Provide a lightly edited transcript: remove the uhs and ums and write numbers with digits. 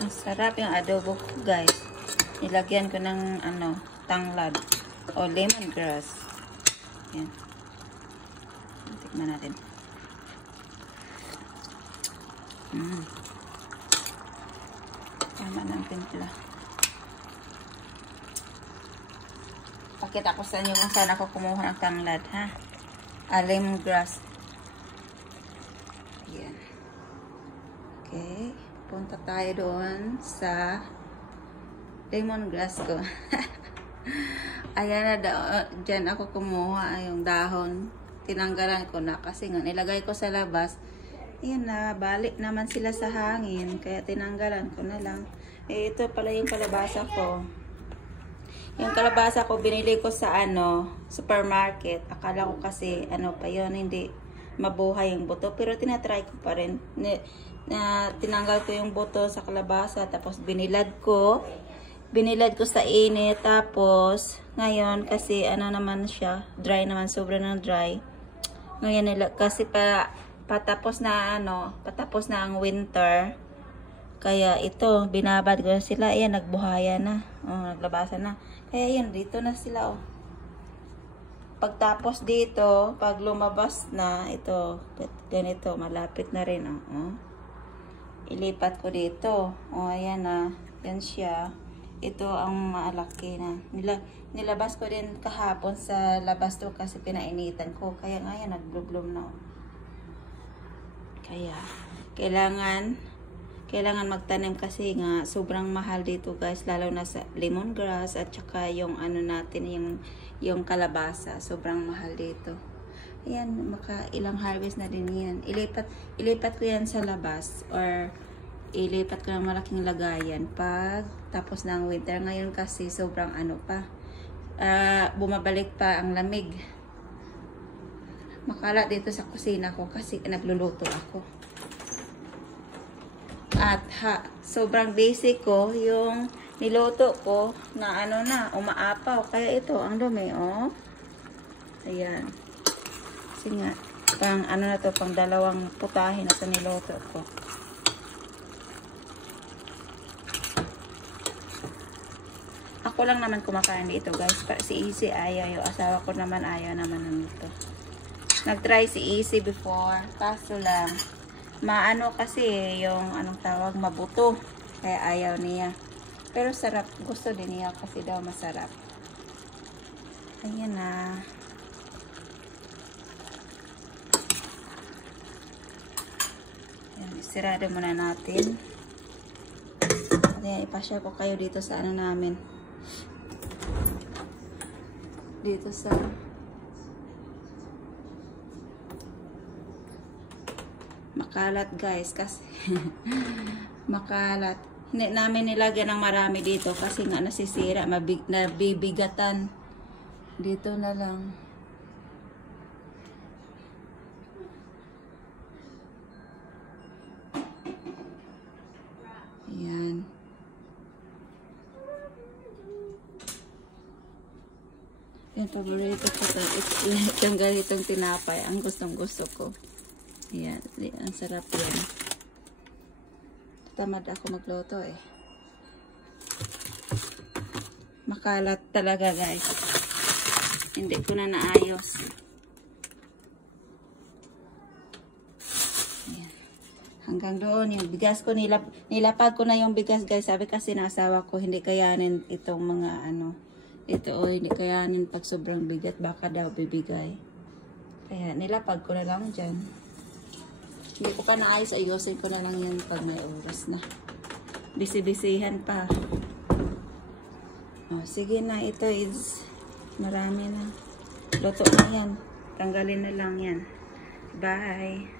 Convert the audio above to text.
Ang sarap yung adobo ko, guys. Nilagyan ko ng tanglad o lemongrass. Yan. Tikman natin. Tama ng timpla. Pakita ko sa inyo kung saan ako kumuha ng tanglad, ha? Lemongrass. Yan. Okay. Punta tayo doon sa lemongrass ko. Ayan na, dyan ako kumuha yung dahon. Tinanggalan ko na kasi nga nilagay ko sa labas. Ayan na, balik naman sila sa hangin. Kaya tinanggalan ko na lang. Eh, ito pala yung kalabasa ko. Yung kalabasa ko, binili ko sa supermarket. Akala ko kasi, pa yun, hindi mabuhay yung buto. Pero tinatry ko pa rin. Tinanggal ko yung buto sa kalabasa. Tapos binilad ko. Binilad ko sa init. Tapos, ngayon, kasi naman siya, dry naman, sobrang ng dry. Ngayon, kasi patapos na ang winter. Kaya ito, binabad ko na sila. Ayan, nagbuhaya na. Naglabasan na. Kaya yan, dito na sila. Pagtapos dito, pag lumabas na, ito, ganito, malapit na rin. Ilipat ko dito. Ayan na. Yan siya. Ito ang malaki na. Nilabas ko din kahapon sa labas to kasi pinainitan ko. Kaya ngayon, nag-bloom na. Kaya, kailangan magtanim kasi nga sobrang mahal dito, guys, lalo na sa lemongrass at saka yung natin, yung kalabasa, sobrang mahal dito. Ayan, ilang harvest na din yan. Ilipat ko yan sa labas or ilipat ko ng malaking lagayan pag tapos ng winter. Ngayon kasi sobrang bumabalik pa ang lamig. Makalat dito sa kusina ko kasi nagluluto ako. At sobrang basic ko yung niluto ko na umaapaw. Kaya ito, ang dumi, Ayan. Kasi nga, pang dalawang putahe na ito niluto ko. Ako lang naman kumakain dito, guys. Si Easy ayaw. Yung asawa ko naman ayaw naman nito. Nag-try si Easy before. Kaso lang, kasi yung mabuto. Kaya ayaw niya. Pero sarap. Gusto din niya kasi daw masarap. Ayan na. Ayan, isirado muna natin. Ayan, ipashare ko kayo dito sa namin. Dito sa makalat, guys, kasi makalat. Hindi namin nilagyan ng marami dito kasi nga nasisira, nabibigatan. Dito na lang. Ayan. Yan, paborito ko ito. Itong ganitong tinapay. Ang gustong-gusto ko. Ayan. Ang sarap yan. Tamad ako magluto Makalat talaga, guys. Hindi ko na naayos. Ayan. Hanggang doon. Yung bigas ko, nilapag ko na yung bigas, guys. Sabi kasi ng asawa ko, hindi kayanin itong mga ito hindi kayanin pag sobrang bigat, baka daw bibigay. Kaya nilapag ko na lang dyan. Hindi ko pa naayos, ayusin ko na lang yan pag may oras na. Bisi-bisihan pa. Sige na, ito is marami na. Luto na yan. Tanggalin na lang yan. Bye!